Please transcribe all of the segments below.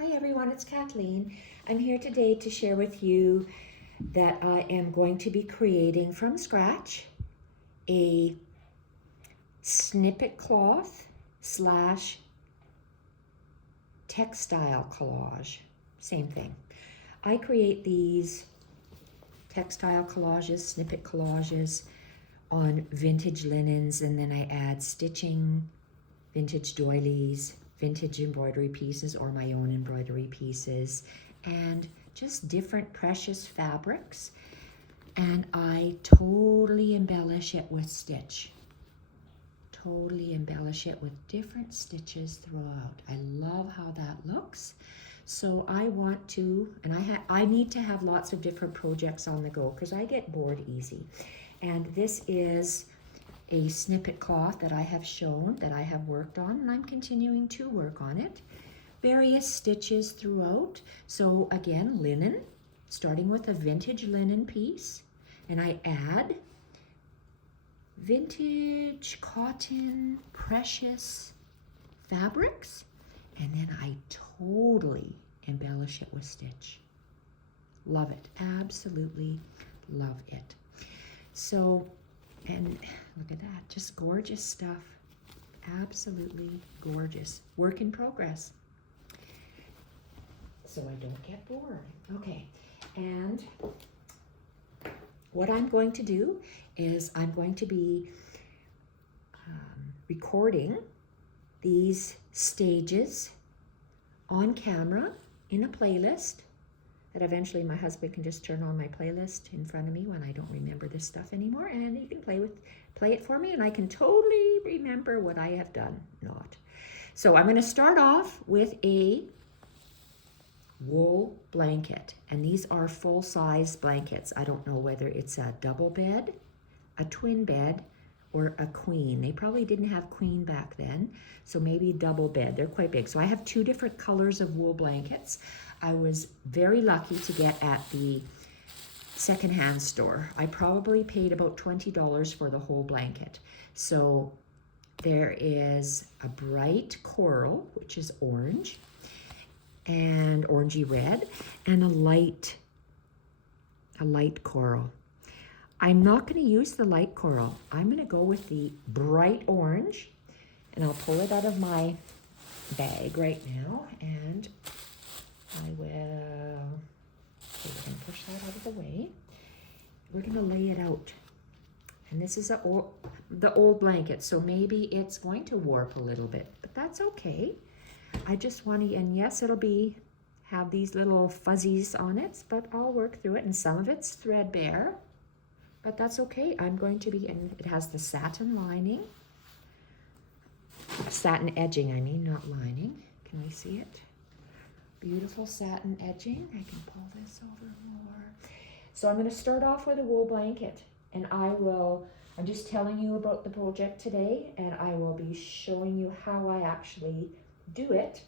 Hi everyone, it's Kathleen. I'm here today to share with you that I am going to be creating from scratch a snippet cloth slash textile collage. Same thing. I create these textile collages, snippet collages on vintage linens, and then I add stitching, vintage doilies, vintage embroidery pieces or my own embroidery pieces, and just different precious fabrics. And I totally embellish it with stitch. Totally embellish it with different stitches throughout. I love how that looks. So I want to, and I need to have lots of different projects on the go because I get bored easy. And this is a snippet cloth that I have shown, that I have worked on, and I'm continuing to work on it. Various stitches throughout. So again, linen, starting with a vintage linen piece, and I add vintage cotton precious fabrics, and then I totally embellish it with stitch. Love it, absolutely love it. So, and look at that, just gorgeous stuff. Absolutely gorgeous. Work in progress. So I don't get bored. Okay, and what I'm going to do is I'm going to be recording these stages on camera in a playlist that eventually my husband can just turn on my playlist in front of me when I don't remember this stuff anymore, and he can play it for me, and I can totally remember what I have done not. So I'm going to start off with a wool blanket, and these are full-size blankets. I don't know whether it's a double bed, a twin bed, or a queen. They probably didn't have queen back then, so maybe double bed. They're quite big. So I have two different colors of wool blankets. I was very lucky to get at the secondhand store. I probably paid about $20 for the whole blanket. So there is a bright coral, which is orange, and orangey red, and a light coral. I'm not going to use the light coral. I'm going to go with the bright orange, and I'll pull it out of my bag right now, and I will, okay, we're going to push that out of the way. We're going to lay it out. And this is the old blanket, so maybe it's going to warp a little bit, but that's okay. I just want to, and yes, it'll have these little fuzzies on it, but I'll work through it, and some of it's threadbare, but that's okay. I'm going to be, and it has the satin lining, satin edging, I mean, not lining. Can we see it? Beautiful satin edging. I can pull this over more. So I'm going to start off with a wool blanket, and I'm just telling you about the project today, and I will be showing you how I actually do it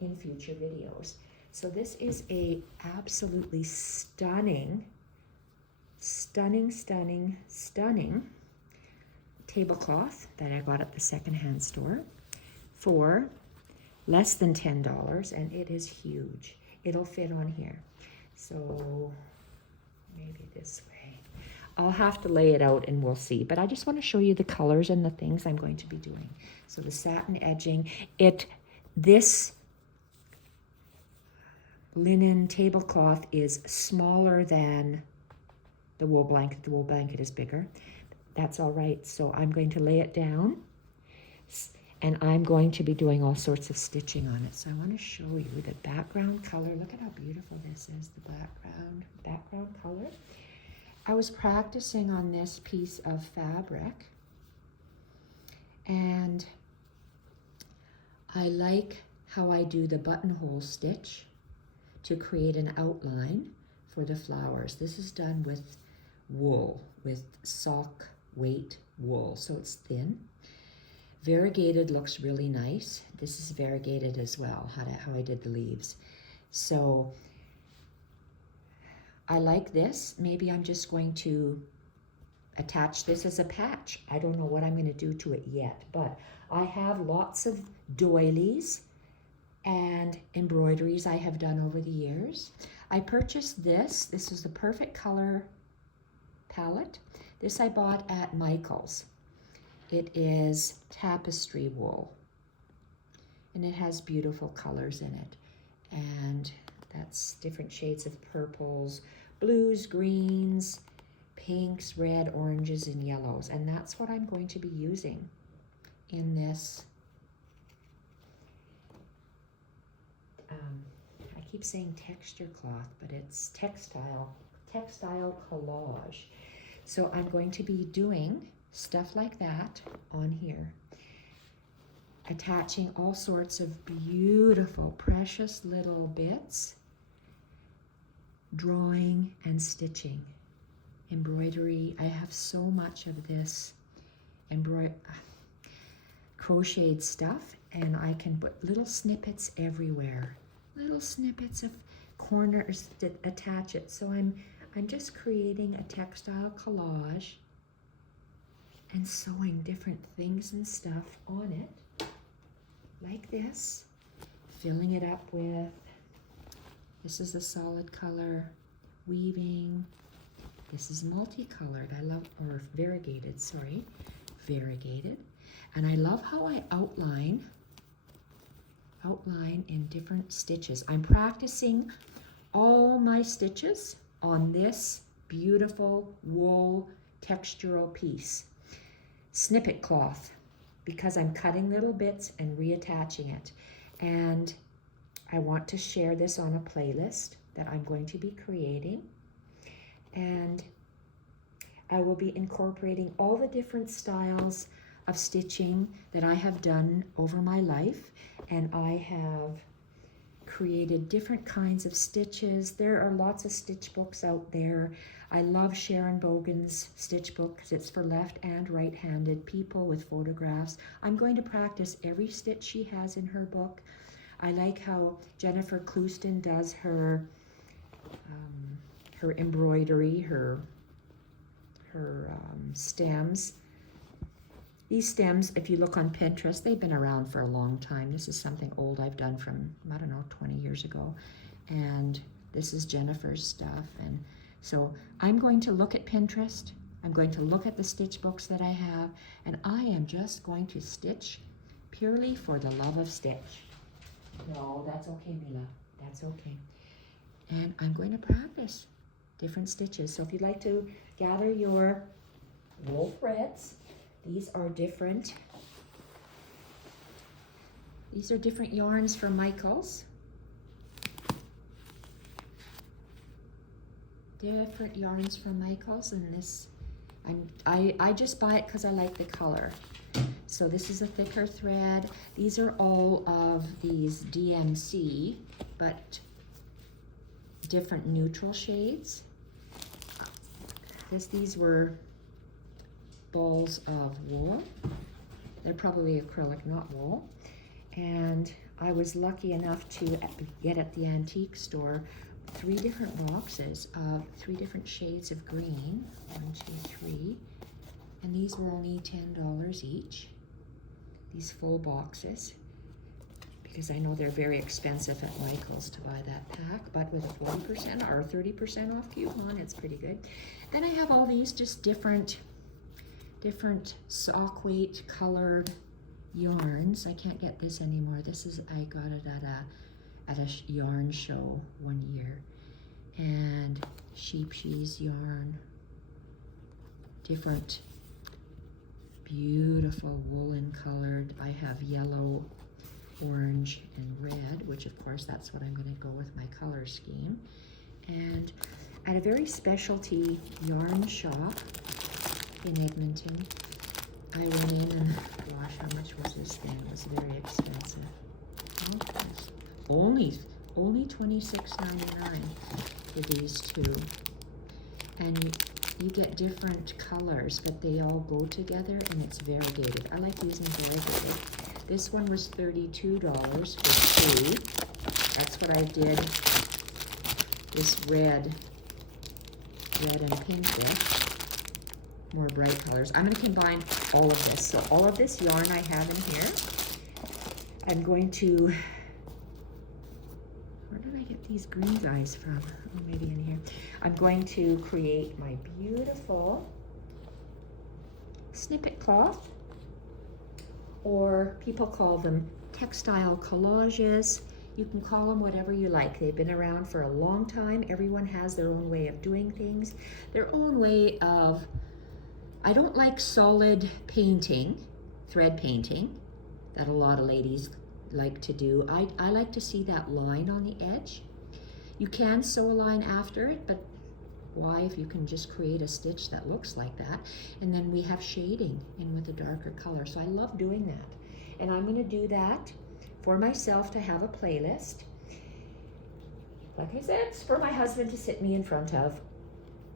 in future videos. So this is a absolutely stunning tablecloth that I got at the secondhand store for less than $10, and it is huge. It'll fit on here. So maybe this way. I'll have to lay it out and we'll see, but I just want to show you the colors and the things I'm going to be doing. So the satin edging, this linen tablecloth is smaller than the wool blanket. The wool blanket is bigger. That's all right. So I'm going to lay it down, and I'm going to be doing all sorts of stitching on it. So I want to show you the background color. Look at how beautiful this is, the background color. I was practicing on this piece of fabric, and I like how I do the buttonhole stitch to create an outline for the flowers. This is done with wool, with sock weight wool, so it's thin. Variegated looks really nice. This is variegated as well, how I did the leaves. So I like this. Maybe I'm just going to attach this as a patch. I don't know what I'm going to do to it yet, but I have lots of doilies and embroideries I have done over the years. I purchased this. This is the perfect color palette. This I bought at Michael's. It is tapestry wool, and it has beautiful colors in it. And that's different shades of purples, blues, greens, pinks, red, oranges, and yellows. And that's what I'm going to be using in this. I keep saying texture cloth, but it's textile collage. So I'm going to be doing stuff like that on here, attaching all sorts of beautiful, precious little bits, drawing and stitching, embroidery. I have so much of this crocheted stuff, and I can put little snippets everywhere, little snippets of corners that attach it. So I'm just creating a textile collage and sewing different things and stuff on it like this, filling it up with, this is the solid color, weaving. This is multicolored. I love, or variegated, sorry, variegated. And I love how I outline in different stitches. I'm practicing all my stitches on this beautiful wool textural piece, Snippet cloth, because I'm cutting little bits and reattaching it. And I want to share this on a playlist that I'm going to be creating. And I will be incorporating all the different styles of stitching that I have done over my life. And I have created different kinds of stitches. There are lots of stitch books out there. I love Sharon Bogan's stitch book because it's for left and right-handed people with photographs. I'm going to practice every stitch she has in her book. I like how Jennifer Clouston does her embroidery, her stems. These stems, if you look on Pinterest, they've been around for a long time. This is something old I've done from, I don't know, 20 years ago. And this is Jennifer's stuff. And so I'm going to look at Pinterest. I'm going to look at the stitch books that I have. And I am just going to stitch purely for the love of stitch. No, that's okay, Mila. That's okay. And I'm going to practice different stitches. So if you'd like to gather your wool threads, these are different yarns from Michael's. Different yarns from Michael's, and this, I just buy it because I like the color. So this is a thicker thread. These are all of these DMC, but different neutral shades. These were balls of wool. They're probably acrylic, not wool. And I was lucky enough to get at the antique store 3 different boxes of 3 different shades of green. 1, 2, 3. And these were only $10 each. These full boxes. Because I know they're very expensive at Michael's to buy that pack, but with a 40% or 30% off coupon, it's pretty good. Then I have all these just different sock weight colored yarns. I can't get this anymore. This is, I got it at a yarn show one year. And sheep cheese yarn, different beautiful woolen colored. I have yellow, orange, and red, which of course that's what I'm going to go with my color scheme. And at a very specialty yarn shop in Edmonton, I went in and, gosh, how much was this thing? It was very expensive. Only $26.99 for these 2. And you get different colors, but they all go together, and it's variegated. I like using variegated. This one was $32 for 2. That's what I did. This red and pink with more bright colors. I'm going to combine all of this. So all of this yarn I have in here, I'm going to Where did I get these green guys from? Oh, maybe in here. I'm going to create my beautiful snippet cloth, or people call them textile collages. You can call them whatever you like. They've been around for a long time. Everyone has their own way of doing things, their own way of, I don't like solid painting, thread painting, that a lot of ladies like to do. I like to see that line on the edge. You can sew a line after it, but why if you can just create a stitch that looks like that? And then we have shading in with a darker color. So I love doing that. And I'm going to do that for myself to have a playlist. Like I said, it's for my husband to sit me in front of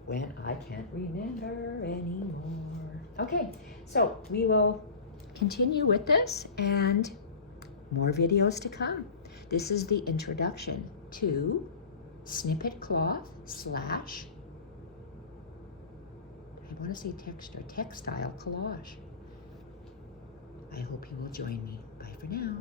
when I can't remember anymore. Okay, so we will continue with this and more videos to come. This is the introduction to snippet cloth / I want to say textile collage. I hope you will join me. Bye for now.